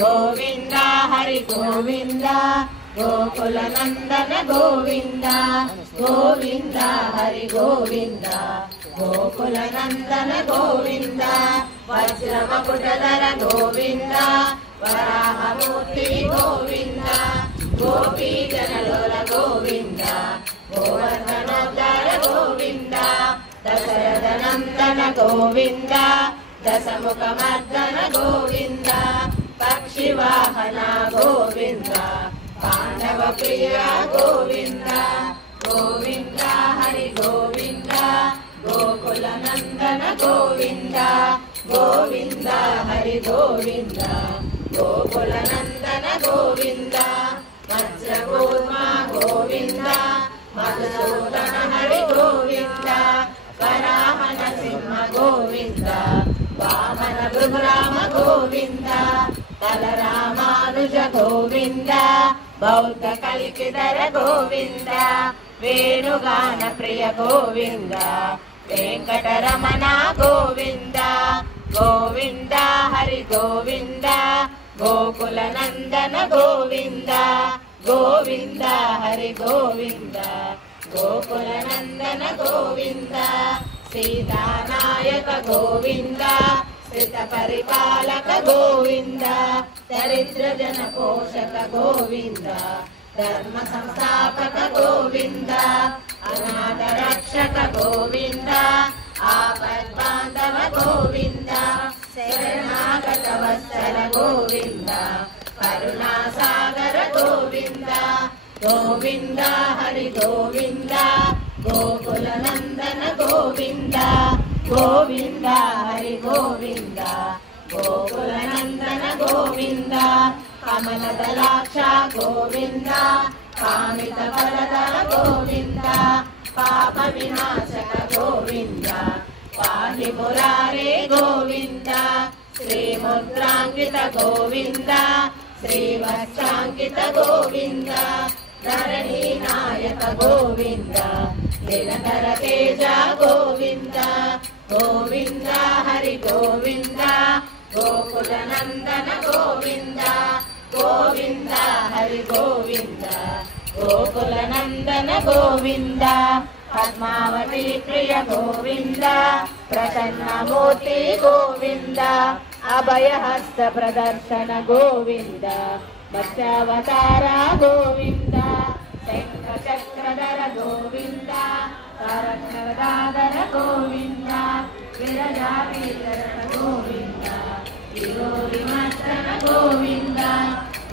గోవింద హరి గోవింద గోకుల నందన గోవింద గోవింద హరి గోవింద గోకుల నందన గోవింద వజ్రమకుటధర గోవింద వరాహమూర్తి గోవింద గోపీ జనలోల గోవింద గోవర్ధనోద్ధర గోవింద దశరథ నందన గోవింద దశముఖమర్దన గోవింద పక్షివాహన గోవింద పాండవ ప్రియ గోవింద గోవింద హరి గోవింద గోకుల నందన గోవింద గోవింద హరి గోవింద గోకుల నందన గోవింద వజ్రకూర్మ గోవింద మధుసూదన హరి గోవింద వరాహన సింహ గోవింద వామన భృగురామ గోవింద బలరామానుజ గోవింద బౌద్ధ కలికిధర గోవింద వేణుగాన ప్రియ గోవింద వెంకటరమణ గోవింద గోవింద హరి గోవింద గోకుల నందన గోవింద గోవింద హరి గోవింద గోకుల నందన గోవింద సీతానాయక గోవింద శ్రిత పరిపాలక గోవింద దరిద్ర జన పోషక గోవింద ధర్మ సంస్థాపక గోవింద అనాథ రక్షక గోవింద ఆపద్బాంధవ గోవింద శరణాగత వత్సల గోవింద కరుణాసాగర గోవింద గోవింద హరి గోవింద గోకుల నందన గోవింద గోవింద హరి గోవింద గోకుల నందన గోవింద కమల దళాక్ష గోవింద కామిత ఫలదర గోవింద పాప వినాశక గోవింద పాహి మురారే గోవింద శ్రీముద్రాంకిత గోవింద శ్రీవత్సాంకిత గోవింద ధరణీ నాయక గోవింద నిరంతర తేజ గోవింద గోవింద హరి గోవింద గోకుల నందన గోవింద గోవింద హరి గోవింద గోకుల నందన గోవింద పద్మావతి ప్రియ గోవింద ప్రసన్నమూర్తి గోవింద అభయహస్త ప్రదర్శన గోవింద మత్స్యావతార గోవింద శంఖ చక్రధర గోవింద కరగదాధర గోవింద విరజావీధర గోవింద విరోధిమర్దన గోవింద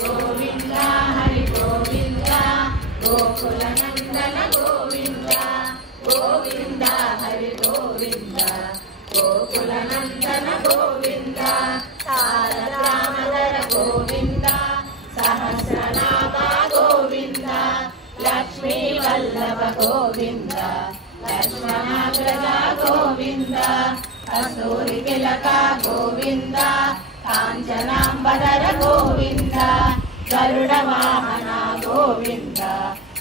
గోవింద హరి గోవింద గోకుల నందన గోవింద గోవింద హరి గోవింద గోకుల నందన గోవింద తారకామధర గోవింద సహస్రనామ గోవింద లక్ష్మీ వల్లభ గోవింద లక్ష్మణాగ్రజ గోవింద కస్తూరి తిలక గోవింద కాంచనాంబధర గోవింద గరుడ వాహన గోవింద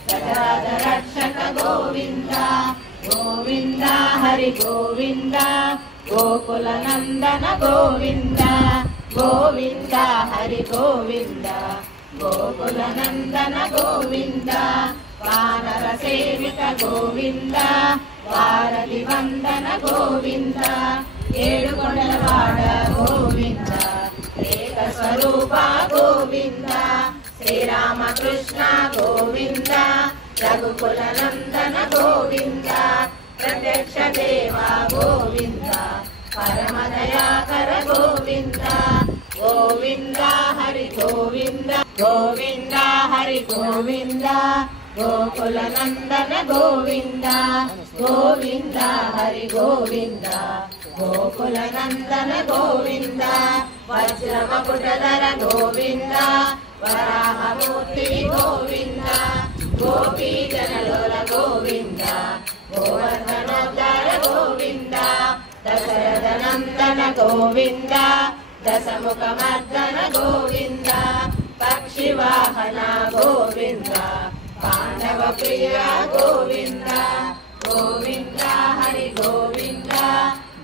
గజరాజ రక్షక గోవింద గోవింద హరి గోవింద గోకుల నందన గోవింద గోవింద హరి గోవింద గోకుల నందన గోవింద వానర సేవిత గోవింద వారధి వందన గోవింద ఏడుకొండలవాడ గోవింద ఏక స్వరూప గోవింద శ్రీరామకృష్ణ గోవింద రఘుకుల నందన గోవింద ప్రత్యక్ష దేవ గోవింద పరమదయాకర గోవింద గోవింద హరి గోవింద గోవింద హరి గోవింద గోకుల నందన గోవింద గోవింద హరి గోవింద గోకుల నందన గోవింద వజ్రమకుటధర గోవింద వరాహమూర్తి గోవింద గోపీ జనలోల గోవింద గోవర్ధనోద్ధర గోవింద దశరథ నందన గోవింద దశముఖమర్దన గోవింద పక్షివాహన గోవింద పాండవ ప్రియ గోవింద గోవింద హరి గోవింద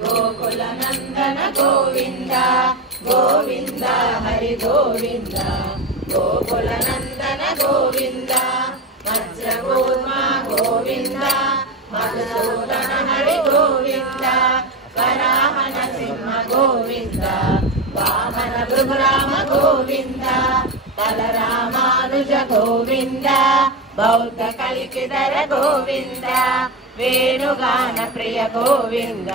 గోకుల నందన గోవింద గోవింద హరి గోవింద గోకుల నందన గోవింద మత్స్యకూర్మ గోవింద మధుసూదన హరి గోవింద వరాహ నరసింహ గోవింద వామన భృగురామ గోవింద బలరామానుజ గోవింద బౌద్ధ కలికిధర గోవింద వేణుగాన ప్రియ గోవింద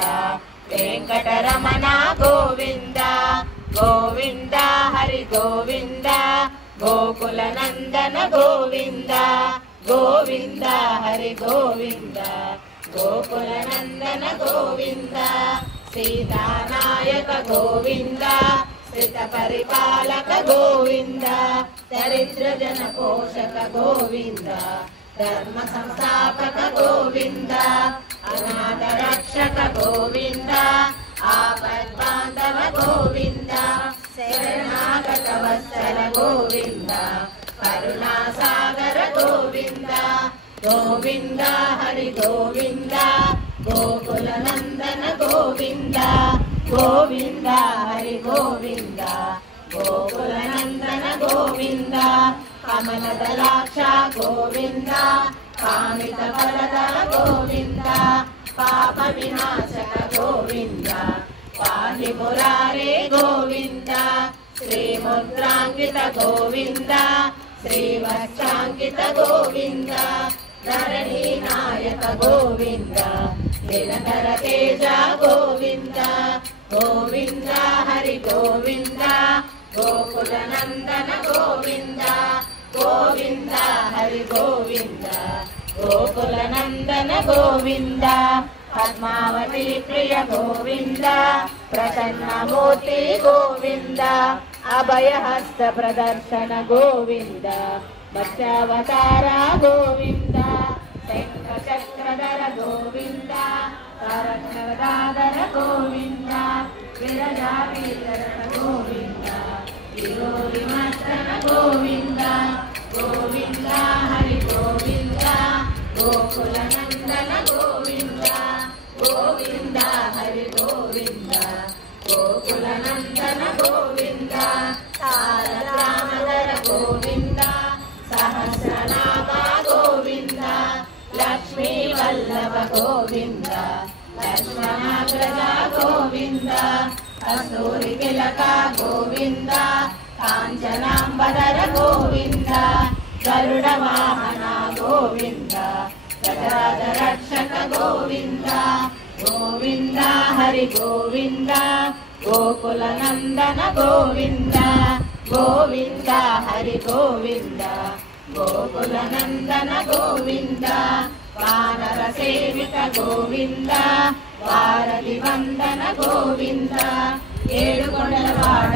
వెంకటరమణ గోవింద గోవింద హరి గోవింద గోకుల నందన గోవింద గోవింద హరి గోవింద గోకుల నందన గోవింద సీతానాయక గోవింద శ్రిత పరిపాలక గోవింద దరిద్ర జన పోషక గోవింద ధర్మ సంస్థాపక గోవింద అనాథ రక్షక గోవింద ఆపద్బాంధవ గోవింద శరణాగత వత్సల గోవింద కరుణాసాగర గోవింద గోవింద హరి గోవింద గోకుల నందన గోవింద గోవింద హరి గోవింద గోకుల నందన గోవింద కమలదలాక్ష గోవింద కామిత ఫలదల గోవింద పాప వినాశక గోవింద పాహి మురారే గోవింద శ్రీముద్రాంకిత గోవింద శ్రీవత్సాంకిత గోవింద ధరణీ నాయక గోవింద నిరంతర తేజ గోవింద గోవింద హరి గోవింద గోకుల నందన గోవింద గోవింద హరి గోవింద గోకుల నందన గోవింద పద్మావతి ప్రియ గోవింద ప్రసన్నమూర్తి గోవింద అభయహస్త ప్రదర్శన గోవింద మత్స్యావతార గోవింద శంఖచక్రధర గోవింద కరకరదాధర గోవింద విరజావీధర గోవింద విరోధిమర్దన గోవింద గోవింద హరి గోవింద గోకుల నందన గోవింద గోవింద హరి గోవింద గోకుల నందన గోవింద తారకామధర గోవింద సహస్రనామ గోవింద లక్ష్మీ వల్లభ గోవింద లక్ష్మణాగ్రజ గోవింద కస్తూరి తిలక గోవింద కాంచనాంబధర గోవింద గరుడ వాహన గోవింద గజరాజ రక్షక గోవింద గోవింద హరి గోవింద గోకుల నందన గోవింద గోవింద హరి గోవింద గోకుల నందన గోవింద వానర సేవిత గోవింద వారధి వందన గోవింద ఏడుకొండలవాడ